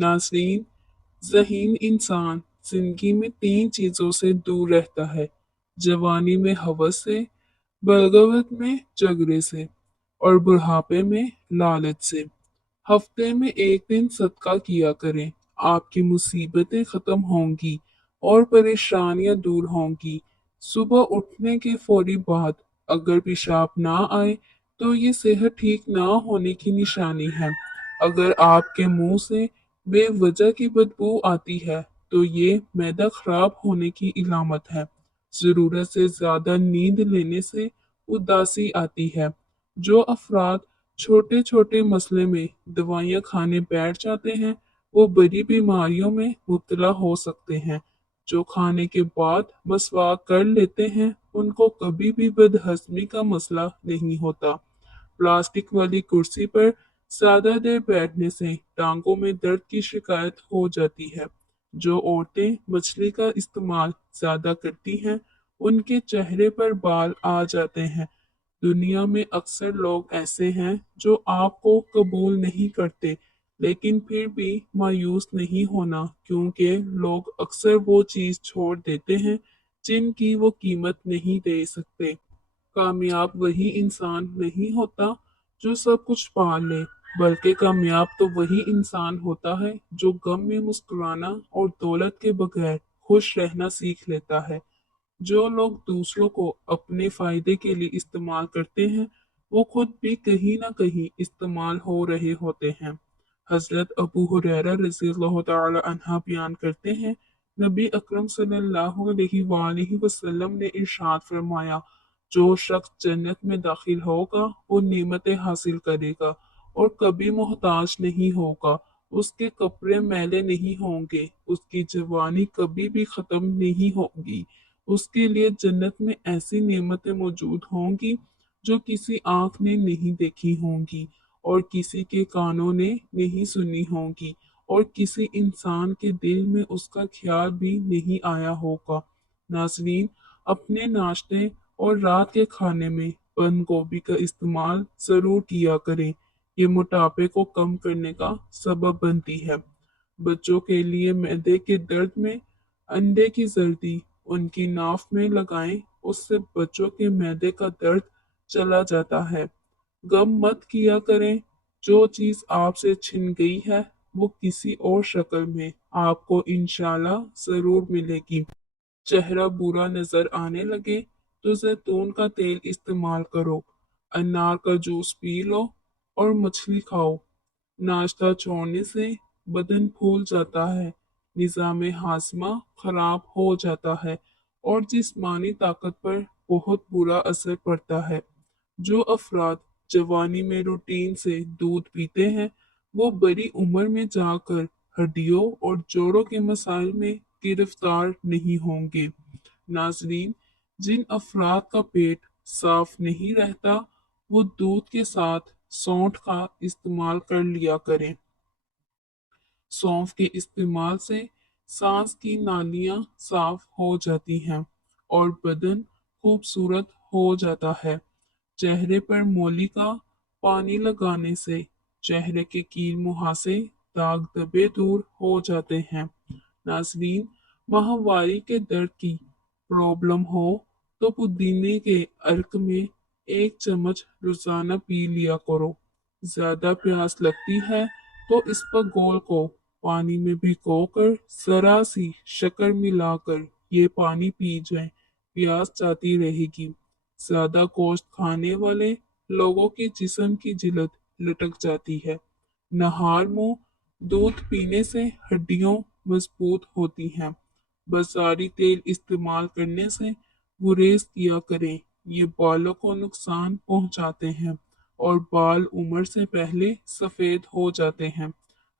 नाज़रीन, ज़हीन इंसान जिंदगी में तीन चीजों से दूर रहता है। जवानी में हवस से, बलगवत में झगड़े से और बुढ़ापे में लालच से। हफ्ते में एक दिन सदका किया करें, आपकी मुसीबतें खत्म होंगी और परेशानियां दूर होंगी। सुबह उठने के फौरी बाद अगर पेशाब ना आए तो ये सेहत ठीक ना होने की निशानी है। अगर आपके मुंह से बेवजह की बदबू आती है तो ये मैदा खराब होने की इलामत है। जरूरत से ज्यादा नींद लेने से उदासी आती है। जो अफराद छोटे छोटे मसले में दवाइयाँ खाने बैठ जाते हैं वो बड़ी बीमारियों में मुब्तला हो सकते हैं। जो खाने के बाद मसवाक कर लेते हैं उनको कभी भी बदहजमी का मसला नहीं होता। प्लास्टिक वाली कुर्सी पर ज्यादा देर बैठने से टांगों में दर्द की शिकायत हो जाती है। जो औरतें मछली का इस्तेमाल ज्यादा करती हैं उनके चेहरे पर बाल आ जाते हैं। दुनिया में अक्सर लोग ऐसे हैं जो आपको कबूल नहीं करते, लेकिन फिर भी मायूस नहीं होना, क्योंकि लोग अक्सर वो चीज छोड़ देते हैं जिनकी वो कीमत नहीं दे सकते। कामयाब वही इंसान नहीं होता जो सब कुछ पा ले, बल्कि कामयाब तो वही इंसान होता है जो गम में मुस्कुराना और दौलत के बगैर खुश रहना सीख लेता है। जो लोग दूसरों को अपने फायदे के लिए इस्तेमाल करते हैं वो खुद भी कहीं ना कहीं इस्तेमाल हो रहे होते हैं। हजरत अबू हुरैरा रज़ियल्लाहु तआला अन्हा बयान करते हैं, नबी अकरम सल्लल्लाहु अलैहि वसल्लम ने इरशाद फरमाया, जो शख्स जन्नत में दाखिल होगा वो नेमतें हासिल करेगा और कभी मोहताज नहीं होगा। उसके कपड़े मैले नहीं होंगे, उसकी जवानी कभी भी खत्म नहीं होगी। उसके लिए जन्नत में ऐसी नेमतें मौजूद होंगी जो किसी आंख ने नहीं देखी होंगी और किसी के कानों ने नहीं सुनी होंगी और किसी इंसान के दिल में उसका ख्याल भी नहीं आया होगा। नाज़रीन, अपने नाश्ते और रात के खाने में बंद गोभी का इस्तेमाल जरूर किया करें। ये मोटापे को कम करने का सबब बनती है। बच्चों के लिए मैदे के दर्द में अंडे की जर्दी उनकी नाफ में लगाएं, उससे बच्चों के मैदे का दर्द चला जाता है। गम मत किया करें, जो चीज आपसे छिन गई है वो किसी और शक्ल में आपको इंशाल्लाह जरूर मिलेगी। चेहरा बुरा नजर आने लगे तो जैतून का तेल इस्तेमाल करो, अनार का जूस पी लो और मछली खाओ। नाश्ता छोड़ने से बदन फूल जाता है, निज़ाम हाजमा खराब हो जाता है और जिस्मानी ताकत पर बहुत बुरा असर पड़ता है। जो अफराद जवानी में रूटीन से दूध पीते हैं वो बड़ी उम्र में जाकर हड्डियों और जोड़ों के मसाइल में गिरफ्तार नहीं होंगे। नाजरीन, जिन अफराद का पेट साफ नहीं रहता वो दूध के साथ सौंठ का इस्तेमाल कर लिया करें। सौंफ के इस्तेमाल से सांस की नालियां साफ हो जाती हैं और बदन खूबसूरत हो जाता है। चेहरे पर मोली का पानी लगाने से चेहरे के कील मुहासे, दाग धब्बे दूर हो जाते हैं। नाजरीन, माहवारी के दर्द की प्रॉब्लम हो तो पुदीने के अर्क में एक चम्मच रोजाना पी लिया करो। ज्यादा प्यास लगती है तो इस पर गोल को पानी में भिगोकर जरा सी शक्कर मिलाकर ये पानी पी जाए, प्यास जाती रहेगी। ज्यादा गोश्त खाने वाले लोगों के जिस्म की जिल्द लटक जाती है। नहार मुंह दूध पीने से हड्डियां मजबूत होती हैं। बाजारी तेल इस्तेमाल करने से गुरेज किया करें, ये बालों को नुकसान पहुंचाते हैं और बाल उम्र से पहले सफेद हो जाते हैं।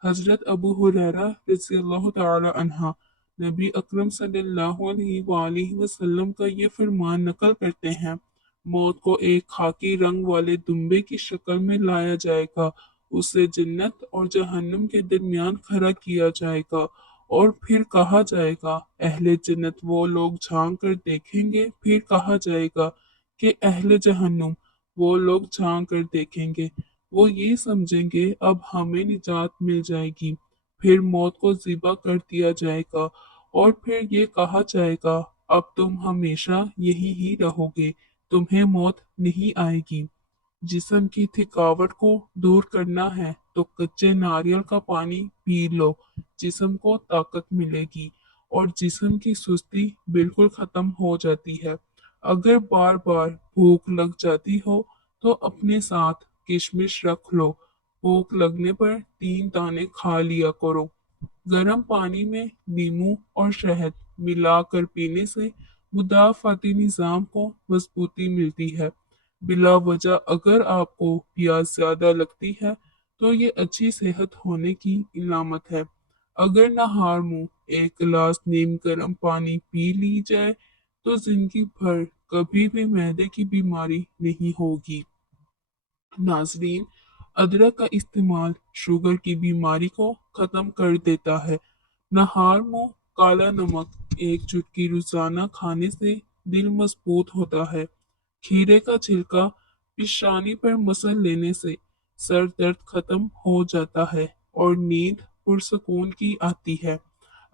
हजरत अबू हुरैरा रज़ियल्लाहु तआला अन्हा नबी अकरम सल्लल्लाहु अलैहि वसल्लम का ये फरमान नकल करते हैं, मौत को एक खाकी रंग वाले दुम्बे की शक्ल में लाया जाएगा, उसे जन्नत और जहन्नुम के दरमियान खड़ा किया जाएगा और फिर कहा जाएगा, अहले जन्नत वो लोग झांक कर देखेंगे। फिर कहा जाएगा कि अहले जहन्नुम वो लोग झांक कर देखेंगे। वो ये समझेंगे अब हमें निजात मिल जाएगी। फिर मौत को ज़िबा कर दिया जाएगा और फिर ये कहा जाएगा अब तुम हमेशा यही ही रहोगे, तुम्हें मौत नहीं आएगी। जिस्म की थकावट को दूर करना है तो कच्चे नारियल का पानी पी लो, जिस्म को ताकत मिलेगी और जिस्म की सुस्ती बिल्कुल खत्म हो जाती है। अगर बार बार भूख लग जाती हो तो अपने साथ किशमिश रख लो, भूख लगने पर 3 दाने खा लिया करो। गर्म पानी में नींबू और शहद मिलाकर पीने से मुदाफ़ाती निज़ाम को मजबूती मिलती है। बिला वजह अगर आपको प्यास ज्यादा लगती है तो ये अच्छी सेहत होने की इलामत है। अगर नहार मुंह 1 गिलास नीम गर्म पानी पी ली जाए तो जिंदगी भर कभी भी मैदे की बीमारी नहीं होगी। नाजरीन, अदरक का इस्तेमाल शुगर की बीमारी को खत्म कर देता है। नहार मुंह काला नमक 1 चुटकी रोजाना खाने से दिल मजबूत होता है। खीरे का छिलका पेशानी पर मसल लेने से सर दर्द खत्म हो जाता है और नींद पुरसकून की आती है।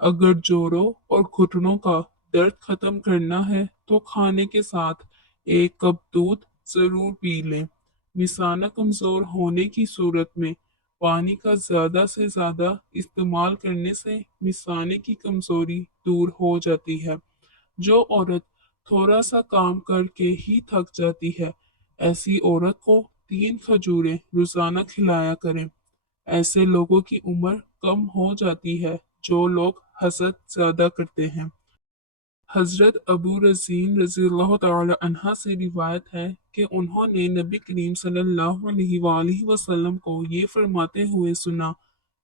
अगर जोड़ों और घुटनों का दर्द खत्म करना है तो खाने के साथ 1 कप दूध जरूर पी लें। मिसाना कमजोर होने की सूरत में पानी का ज्यादा से ज्यादा इस्तेमाल करने से मिसाने की कमजोरी दूर हो जाती है। जो औरत थोड़ा सा काम करके ही थक जाती है, ऐसी औरत को 3 खजूरें रोजाना खिलाया करें। ऐसे लोगों की उम्र कम हो जाती है जो लोग हसद ज्यादा करते हैं। हजरत अबू रजीन रज़ियल्लाहु तआला अन्हा से रिवायत है कि उन्होंने नबी करीम सल्लल्लाहु अलैहि वसल्लम को ये फरमाते हुए सुना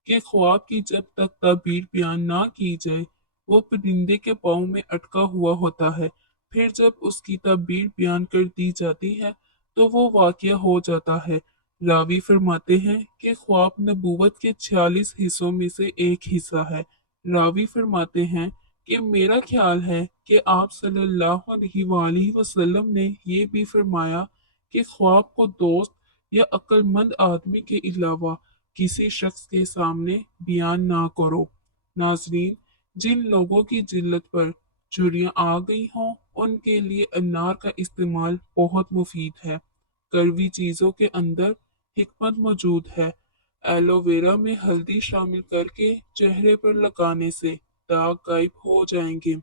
कि ख्वाब की जब तक ताबीर बयान ना की जाए वो परिंदे के पाँव में अटका हुआ होता है, फिर जब उसकी ताबीर बयान कर दी जाती है तो वो वाक़या हो जाता है। रावी फरमाते हैं कि ख्वाब नबूवत के 46 हिस्सों में से एक हिस्सा है। रावी फरमाते हैं कि मेरा ख्याल है कि आप सल्लल्लाहु अलैहि वसल्लम ने ये भी फरमाया कि ख्वाब को दोस्त या अक्लमंद आदमी के अलावा किसी शख्स के सामने बयान ना करो। नाजरीन, जिन लोगों की जिल्लत पर झुर्रियाँ आ गई हों उनके लिए अनार का इस्तेमाल बहुत मुफीद है। कड़वी चीज़ों के अंदर हिकमत मौजूद है। एलोवेरा में हल्दी शामिल करके चेहरे पर लगाने से दाग गायब हो जाएंगे।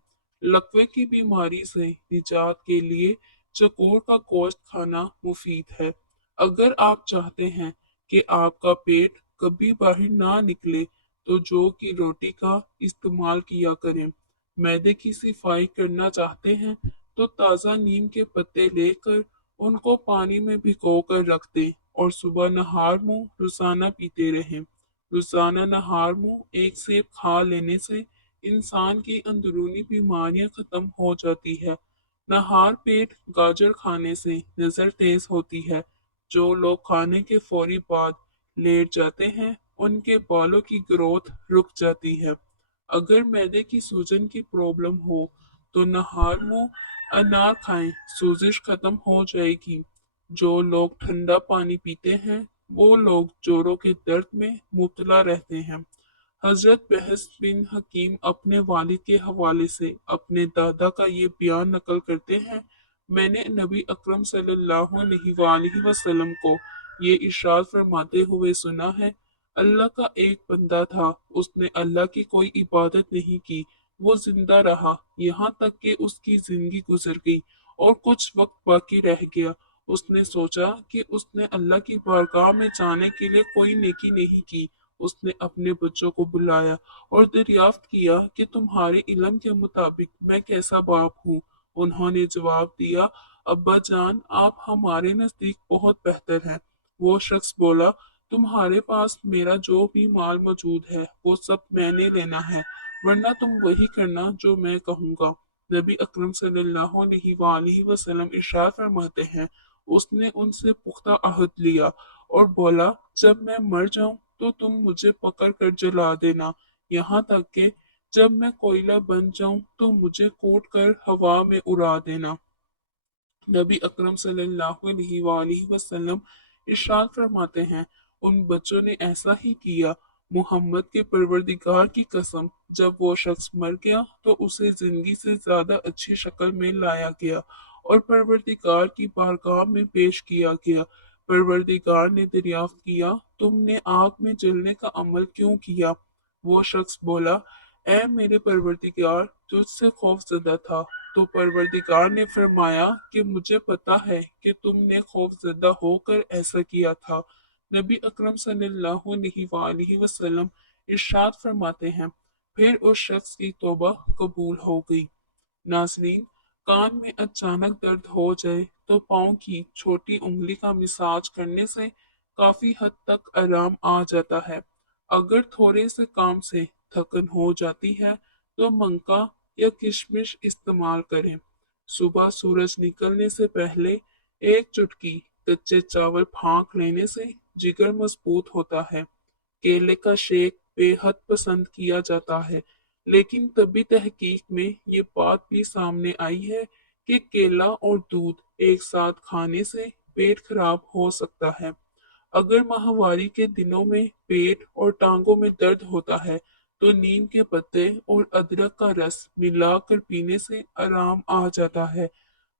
लकवे की बीमारी से निजात के लिए चकोर का गोश्त खाना मुफीद है। अगर आप चाहते हैं कि आपका पेट कभी बाहर ना निकले तो जौ की रोटी का इस्तेमाल किया करें। मैदे की सफाई करना चाहते हैं तो ताज़ा नीम के पत्ते लेकर उनको पानी में भिगो कर रख दें और सुबह नहार मुंह रोजाना पीते रहें। रोजाना नहार मुंह 1 सेब खा लेने से इंसान की अंदरूनी बीमारियां खत्म हो जाती है। नहार पेट गाजर खाने से नजर तेज होती है। जो लोग खाने के फौरी बाद लेट जाते हैं उनके बालों की ग्रोथ रुक जाती है। अगर मैदे की सूजन की प्रॉब्लम हो तो नहार मुंह अनार खाएं, सूजिश खत्म हो जाएगी। जो लोग ठंडा पानी पीते हैं वो लोग जोड़ों के दर्द में मुब्तला रहते हैं। हजरत बहस बिन हकीम अपने वालिद के हवाले से अपने दादा का ये बयान नकल करते हैं। मैंने नबी अकरम सल्लल्लाहु अलैहि वसल्लम को ये इरशाद फरमाते हुए सुना है, अल्लाह का एक बंदा था, उसने अल्लाह की कोई इबादत नहीं की, वो जिंदा रहा यहाँ तक कि उसकी जिंदगी गुजर गई और कुछ वक्त बाकी रह गया। उसने सोचा कि उसने अल्लाह की बारगाह में जाने के लिए कोई नेकी नहीं की। उसने अपने बच्चों को बुलाया और दरियाफ्त किया कि तुम्हारे इल्म के मुताबिक मैं कैसा बाप हूँ। उन्होंने जवाब दिया, अब्बा जान आप हमारे नजदीक बहुत बेहतर हैं। वो शख्स बोला, तुम्हारे पास मेरा जो भी माल मौजूद है वो सब मैंने लेना है, वरना तुम वही करना जो मैं कहूँगा। नबी अकरम सल्लल्लाहु अलैहि वसल्लम इरशाद फरमाते हैं, उसने उनसे पुख्ता अहद लिया और बोला, जब मैं मर जाऊं तो तुम मुझे पकड़ कर जला देना, यहाँ तक कि जब मैं कोयला बन जाऊं तो मुझे कूट कर हवा में उड़ा देना। नबी अकरम सल्लल्लाहु अलैहि वसल्लम इरशाद फरमाते हैं, उन बच्चों ने ऐसा ही किया मोहम्मद के परवरदिगार की कसम, जब वो शख्स मर गया तो उसे जिंदगी से ज्यादा अच्छी शक्ल में लाया गया और परवरदिगार की बारगाह में पेश किया गया। परवरदिगार ने दरियाफ्त किया, तुमने आग में जलने का अमल क्यों किया? वो शख्स बोला, ए मेरे परवरदिगार, तुझसे खौफजदा था। तो परवरदिगार ने फरमाया कि मुझे पता है कि तुमने खौफजदा होकर ऐसा किया था। नबी अकरम सल्लल्लाहु अलैहि वसल्लम इरशाद फरमाते हैं, फिर उस शख्स की तौबा कबूल हो गई। नाज़रीन, कान में अचानक दर्द हो जाए तो पाँव की छोटी उंगली का मिसाज करने से काफी हद तक आराम आ जाता है। अगर थोड़े से काम से थकन हो जाती है तो मंका या किशमिश इस्तेमाल करें। सुबह सूरज निकलने से पहले एक चुटकी कच्चे चावल फाँक लेने से जिगर मजबूत होता है। केले का शेक बेहद पसंद किया जाता है, लेकिन तभी तहकीक में ये बात भी सामने आई है कि केला और दूध एक साथ खाने से पेट खराब हो सकता है। अगर माहवारी के दिनों में पेट और टांगों में दर्द होता है तो नीम के पत्ते और अदरक का रस मिलाकर पीने से आराम आ जाता है।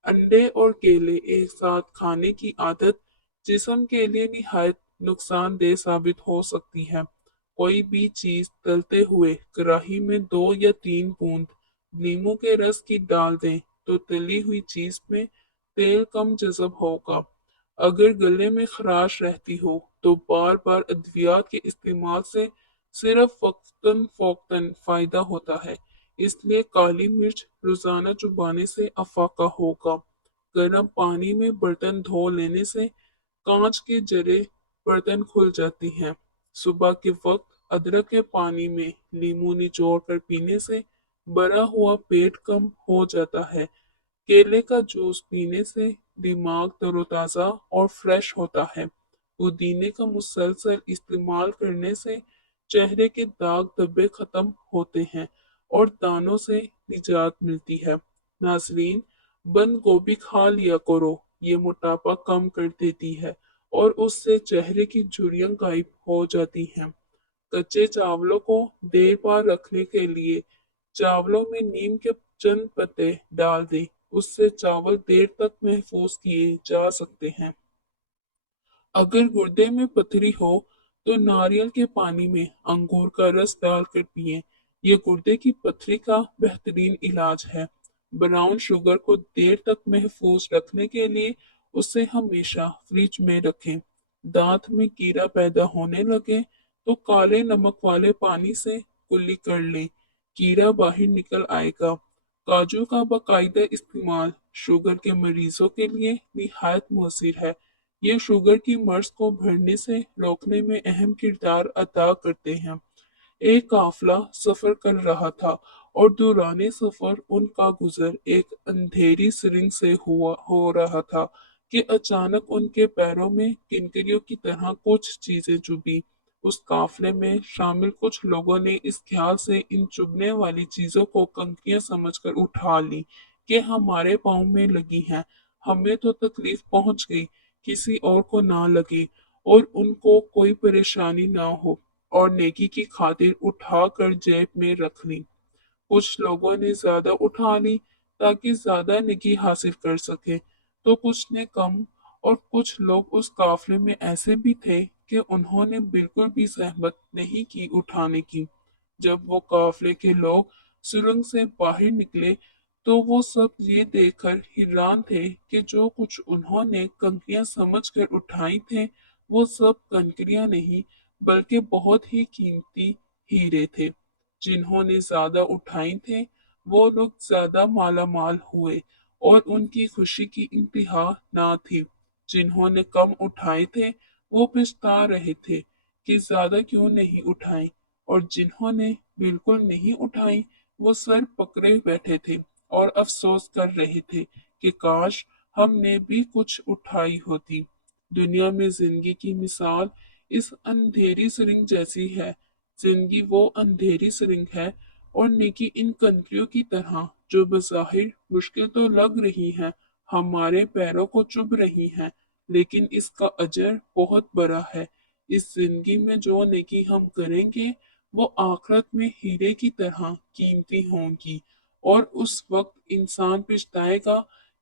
अंडे और केले एक साथ खाने की आदत जिस्म के लिए निहायत नुकसानदेह साबित हो सकती है। कोई भी चीज तलते हुए कढ़ाई में 2 या 3 बूंद नींबू के रस की डाल दें तो तली हुई चीज में तेल कम जज़ब होगा। अगर गले में खराश रहती हो तो बार बार अद्वियात के इस्तेमाल से सिर्फ वक्तन फोक्तन फायदा होता है, इसलिए काली मिर्च रोजाना चुबाने से अफाका होगा। गर्म पानी में बर्तन धो लेने से कांच के जरे बर्तन खुल जाती हैं। सुबह के वक्त अदरक के पानी में नींबू निचोड़ कर पीने से भरा हुआ पेट कम हो जाता है। केले का जूस पीने से दिमाग तरोताजा और फ्रेश होता है। पुदीने का मुसलसल इस्तेमाल करने से चेहरे के दाग धब्बे खत्म होते हैं और दानों से निजात मिलती है। नाजरीन, बंद गोभी खा लिया करो, ये मोटापा कम कर देती है और उससे चेहरे की झुर्रियां गायब हो जाती हैं। कच्चे चावलों को देर पार रखने के लिए चावलों में नीम के चंद पत्ते डाल दें, उससे चावल देर तक महफूज किए जा सकते हैं। अगर गुर्दे में पथरी हो तो नारियल के पानी में अंगूर का रस डालकर पिएं। ये गुर्दे की पथरी का बेहतरीन इलाज है। ब्राउन शुगर को देर तक महफूज रखने के लिए उसे हमेशा फ्रिज में रखें। दांत में कीड़ा पैदा होने लगे तो काले नमक वाले पानी से कुल्ली कर लें, कीड़ा बाहर निकल आएगा। काजू का बाकायदा इस्तेमाल शुगर के मरीजों के लिए निहायत मुअस्सिर है। ये शुगर की मर्ज को बढ़ने से रोकने में अहम किरदार अदा करते हैं। एक काफिला सफर कर रहा था और दौराने सफर उनका गुजर एक अंधेरी सुरंग से हुआ हो रहा था कि अचानक उनके पैरों में किनकरियों की तरह कुछ चीजें चुभी। उस काफिले में शामिल कुछ लोगों ने इस ख्याल से इन चुभने वाली चीजों को कंकरियां समझकर उठा ली कि हमारे पाँव में लगी हैं, हमें तो तकलीफ पहुंच गई, किसी और को ना लगे और उनको कोई परेशानी ना हो, और नेकी की खातिर उठा कर जेब में रख ली। कुछ लोगों ने ज्यादा उठा ली ताकि ज्यादा नेकी हासिल कर सके, तो कुछ ने कम। और कुछ लोग उस काफले में ऐसे भी थे कि उन्होंने बिल्कुल भी सहमत नहीं की उठाने की। जब वो काफले के लोग सुरंग से बाहर निकले तो वो सब ये देखकर हैरान थे कि जो कुछ उन्होंने कंकरियां समझकर उठाई थे वो सब कंकरियां नहीं बल्कि बहुत ही कीमती हीरे थे। जिन्होंने ज्यादा उठाई थे वो लोग ज्यादा माला माल हुए और उनकी खुशी की इंतहा ना थी। जिन्होंने कम उठाए थे वो पछता रहे थे कि ज्यादा क्यों नहीं उठाई, और जिन्होंने बिल्कुल नहीं उठाई वो सर पकड़े बैठे थे और अफसोस कर रहे थे कि काश हमने भी कुछ उठाई होती। दुनिया में जिंदगी की मिसाल इस अंधेरी सुरंग जैसी है। जिंदगी वो अंधेरी सुरंग है और नेकी इन कंकरियों की तरह जो बज़ाहिर मुश्किल तो लग रही हैं, हमारे पैरों को चुभ रही हैं, लेकिन इसका अजर बहुत बड़ा है। इस जिंदगी में जो नेकी हम करेंगे वो आखिरत में हीरे की तरह कीमती होंगी और उस वक्त इंसान पछताएगा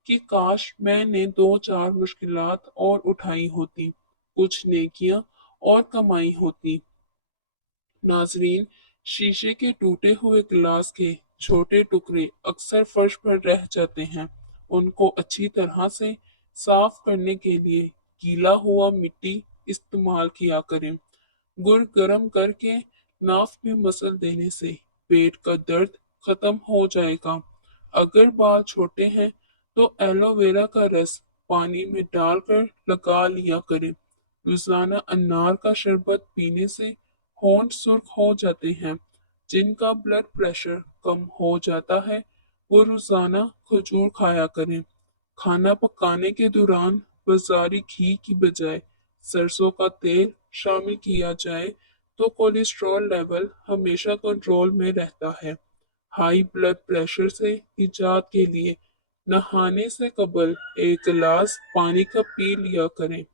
कि काश मैंने दो चार मुश्किलात और उठाई होती, कुछ नेकियां और कमाई होती। नाजरीन, शीशे के टूटे हुए गिलास के छोटे टुकड़े अक्सर फर्श पर रह जाते हैं। उनको अच्छी तरह से साफ करने के लिए गीला हुआ मिट्टी इस्तेमाल किया करें। गुड़ गर्म करके नाफ में मसल देने से पेट का दर्द खत्म हो जाएगा। अगर बाल छोटे हैं तो एलोवेरा का रस पानी में डालकर लगा लिया करें। रोजाना अनार का शरबत पीने से होंठ सुर्ख हो जाते हैं। जिनका ब्लड प्रेशर कम हो जाता है वो रोजाना खजूर खाया करें। खाना पकाने के दौरान बाजारी घी की बजाय सरसों का तेल शामिल किया जाए तो कोलेस्ट्रॉल लेवल हमेशा कंट्रोल में रहता है। हाई ब्लड प्रेशर से निजात के लिए नहाने से कबल एक गिलास पानी का पी लिया करें।